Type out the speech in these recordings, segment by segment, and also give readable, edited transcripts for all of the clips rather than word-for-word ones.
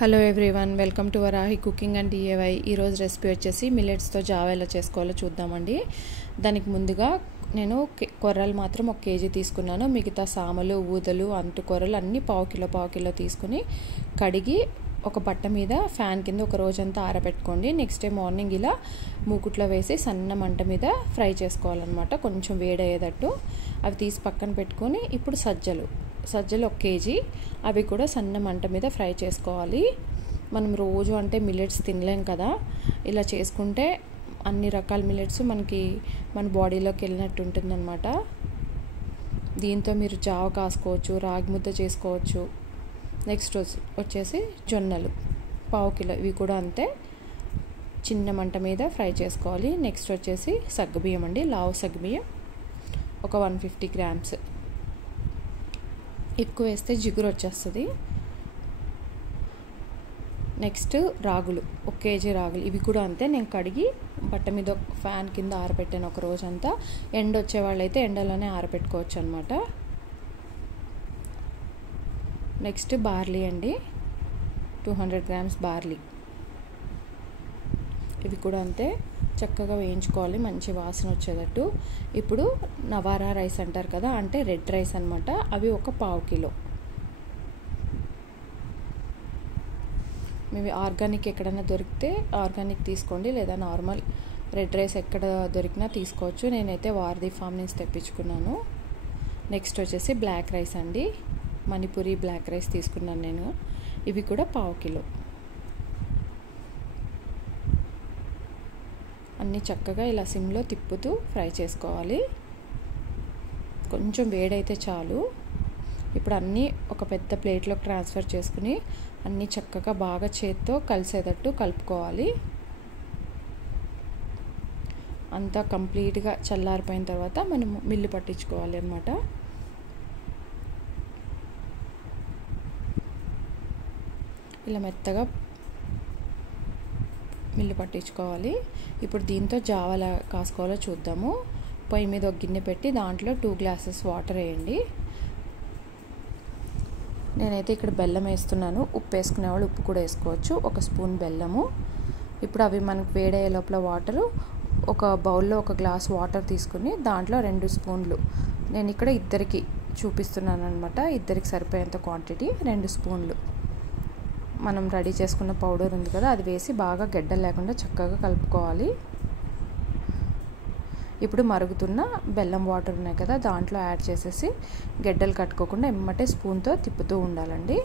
Hello everyone, welcome to Varahi cooking and DIY. ఈరోజు recipe వచ్చేసి మిల్లెట్స్తో జావా ఎలా చేసుకోవాలో చూద్దామండి. దానికి ముందుగా నేను కొర్రలు మాత్రం 1 కేజీ తీసుకున్నాను. మిగతా సామలు, ఊదలు, అంటు కొర్రలు అన్నీ పావు కిలో తీసుకుని కడిగి ఒక బట్ట మీద ఫ్యాన్ కింద ఒక రోజంతా ఆరబెట్టుకోండి. నెక్స్ట్ డే మార్నింగ్ ఇలా మూకుట్లో వేసి సన్న మంట మీద ఫ్రై చేసుకోవాలన్నమాట, కొంచెం వేడయ్యేటట్టు. అవి తీసి పక్కన పెట్టుకొని ఇప్పుడు సజ్జలు 1 కేజీ, అవి కూడా సన్న మంట మీద ఫ్రై చేసుకోవాలి. మనం రోజు అంటే మిల్లెట్స్ తినలేం కదా, ఇలా చేసుకుంటే అన్ని రకాల మిల్లెట్స్ మన బాడీలోకి వెళ్ళినట్టు ఉంటుందన్నమాట. దీంతో మీరు జావ కాసుకోవచ్చు, రాగి ముద్ద చేసుకోవచ్చు. నెక్స్ట్ వచ్చేసి జొన్నలు పావు కిలో, ఇవి కూడా అంతే చిన్న మంట మీద ఫ్రై చేసుకోవాలి. నెక్స్ట్ వచ్చేసి సగ్గుబియ్యం అండి, లావు సగ్గుబియ్యం ఒక 150 గ్రామ్స్. ఎక్కువ వేస్తే జిగురు వచ్చేస్తుంది. నెక్స్ట్ రాగులు 1 కేజీ రాగులు, ఇవి కూడా అంతే నేను కడిగి బట్ట మీద ఫ్యాన్ కింద ఆరబెట్టాను ఒక రోజంతా. ఎండ వచ్చే వాళ్ళైతే ఎండలోనే ఆరబెట్టుకోవచ్చు అనమాట. నెక్స్ట్ బార్లీ అండి, 200 గ్రామ్స్ బార్లీ, ఇవి కూడా అంతే చక్కగా వేయించుకోవాలి, మంచి వాసన వచ్చేటట్టు. ఇప్పుడు నవారా రైస్ అంటారు కదా, అంటే రెడ్ రైస్ అనమాట, అవి ఒక పావు కిలో. మేము ఆర్గానిక్ ఎక్కడైనా దొరికితే ఆర్గానిక్ తీసుకోండి, లేదా నార్మల్ రెడ్ రైస్ ఎక్కడ దొరికినా తీసుకోవచ్చు. నేనైతే వారధి ఫామ్ నుంచి తెప్పించుకున్నాను. నెక్స్ట్ వచ్చేసి బ్లాక్ రైస్ అండి, మణిపూరి బ్లాక్ రైస్ తీసుకున్నాను నేను, ఇవి కూడా పావు కిలో. అన్నీ చక్కగా ఇలా సిమ్లో తిప్పుతూ ఫ్రై చేసుకోవాలి, కొంచెం వేడైతే చాలు. ఇప్పుడు అన్నీ ఒక పెద్ద ప్లేట్లోకి ట్రాన్స్ఫర్ చేసుకుని అన్నీ చక్కగా బాగా చేత్తో కలిసేటట్టు కలుపుకోవాలి. అంతా కంప్లీట్గా చల్లారిపోయిన తర్వాత మనం మిల్లు పట్టించుకోవాలి అన్నమాట. ఇలా మెత్తగా మిల్లు పట్టించుకోవాలి. ఇప్పుడు దీంతో జావలా కాసుకోవాలో చూద్దాము. పొయ్యి మీద ఒక గిన్నె పెట్టి దాంట్లో 2 గ్లాసెస్ వాటర్ వేయండి. నేనైతే ఇక్కడ బెల్లం వేస్తున్నాను, ఉప్పు వేసుకునే వాళ్ళు ఉప్పు కూడా వేసుకోవచ్చు. 1 స్పూన్ బెల్లము. ఇప్పుడు అవి మనకు వేడయ్యే లోపల వాటరు, ఒక బౌల్లో 1 గ్లాస్ వాటర్ తీసుకుని దాంట్లో 2 స్పూన్లు, నేను ఇక్కడ ఇద్దరికి చూపిస్తున్నాను అనమాట, ఇద్దరికి సరిపోయేంత క్వాంటిటీ 2 స్పూన్లు మనం రెడీ చేసుకున్న పౌడర్ ఉంది కదా, అది వేసి బాగా గడ్డలు లేకుండా చక్కగా కలుపుకోవాలి. ఇప్పుడు మరుగుతున్న బెల్లం వాటర్ ఉన్నాయి కదా, దాంట్లో యాడ్ చేసేసి గడ్డలు కట్టుకోకుండా ఎమ్మటే స్పూన్తో తిప్పుతూ ఉండాలండి.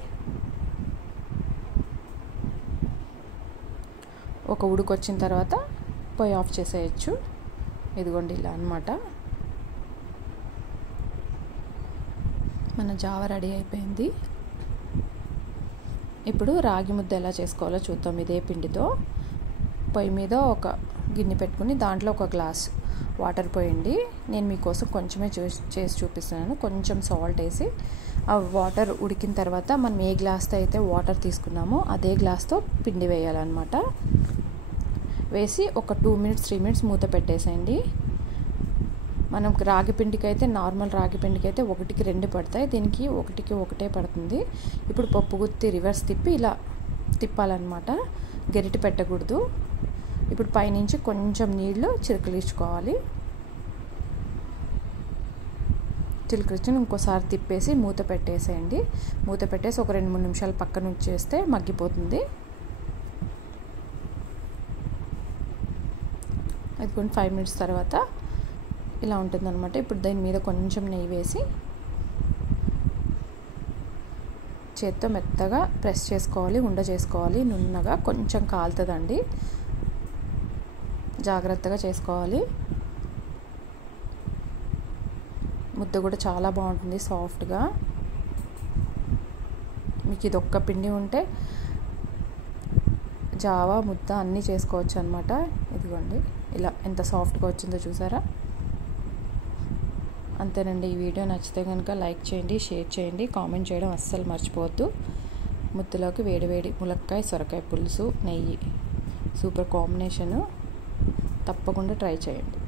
ఒక ఉడుకు వచ్చిన తర్వాత పొయ్యి ఆఫ్ చేసేయచ్చు. ఇదిగోండి ఇలా అన్నమాట, మన జావ రెడీ అయిపోయింది. ఇప్పుడు రాగి ముద్ద ఎలా చేసుకోవాలో చూద్దాం. ఇదే పిండితో పొయ్యి మీద ఒక గిన్నె పెట్టుకుని దాంట్లో 1 గ్లాస్ వాటర్ పోయండి. నేను మీకోసం కొంచెమే చేసి చూపిస్తున్నాను. కొంచెం సాల్ట్ వేసి ఆ వాటర్ ఉడికిన తర్వాత మనం ఏ గ్లాస్తో అయితే వాటర్ తీసుకున్నామో అదే గ్లాస్తో పిండి వేయాలన్నమాట. వేసి ఒక 2 మినిట్స్ 3 మినిట్స్ మూత పెట్టేసేయండి. మనం రాగి పిండికి అయితే, నార్మల్ రాగి పిండికి అయితే 1కి 2 పడతాయి, దీనికి 1కి 1 పడుతుంది. ఇప్పుడు పప్పు గుత్తి రివర్స్ తిప్పి ఇలా తిప్పాలన్నమాట, గరిటె పెట్టకూడదు. ఇప్పుడు పైనుంచి కొంచెం నీళ్ళు చిలకరించుకోవాలి. చిలకరించి ఇంకోసారి తిప్పేసి మూత పెట్టేసేయండి. మూత పెట్టేసి ఒక 2-3 నిమిషాలు పక్కన ఉంచేస్తే మగ్గిపోతుంది. అది కొన్ని 5 మినిట్స్ తర్వాత ఇలా ఉంటుందన్నమాట. ఇప్పుడు దీని మీద కొంచెం నెయ్యి వేసి చేత్తో మెత్తగా ప్రెస్ చేసుకోవాలి, ఉండ చేసుకోవాలి. నున్నగా కొంచెం కాలుతుందండి, జాగ్రత్తగా చేసుకోవాలి. ముద్ద కూడా చాలా బాగుంటుంది, సాఫ్ట్గా. మీకు ఇది ఒక్క పిండి ఉంటే జావా ముద్ద అన్నీ చేసుకోవచ్చు అనమాట. ఇదిగోండి ఇలా ఎంత సాఫ్ట్గా వచ్చిందో చూసారా. అంతేనండి. ఈ వీడియో నచ్చితే కనుక లైక్ చేయండి, షేర్ చేయండి, కామెంట్ చేయడం అస్సలు మర్చిపోవద్దు. ముద్దలోకి వేడివేడి ములక్కాయ సొరకాయ పులుసు, నెయ్యి, సూపర్ కాంబినేషను. తప్పకుండా ట్రై చేయండి.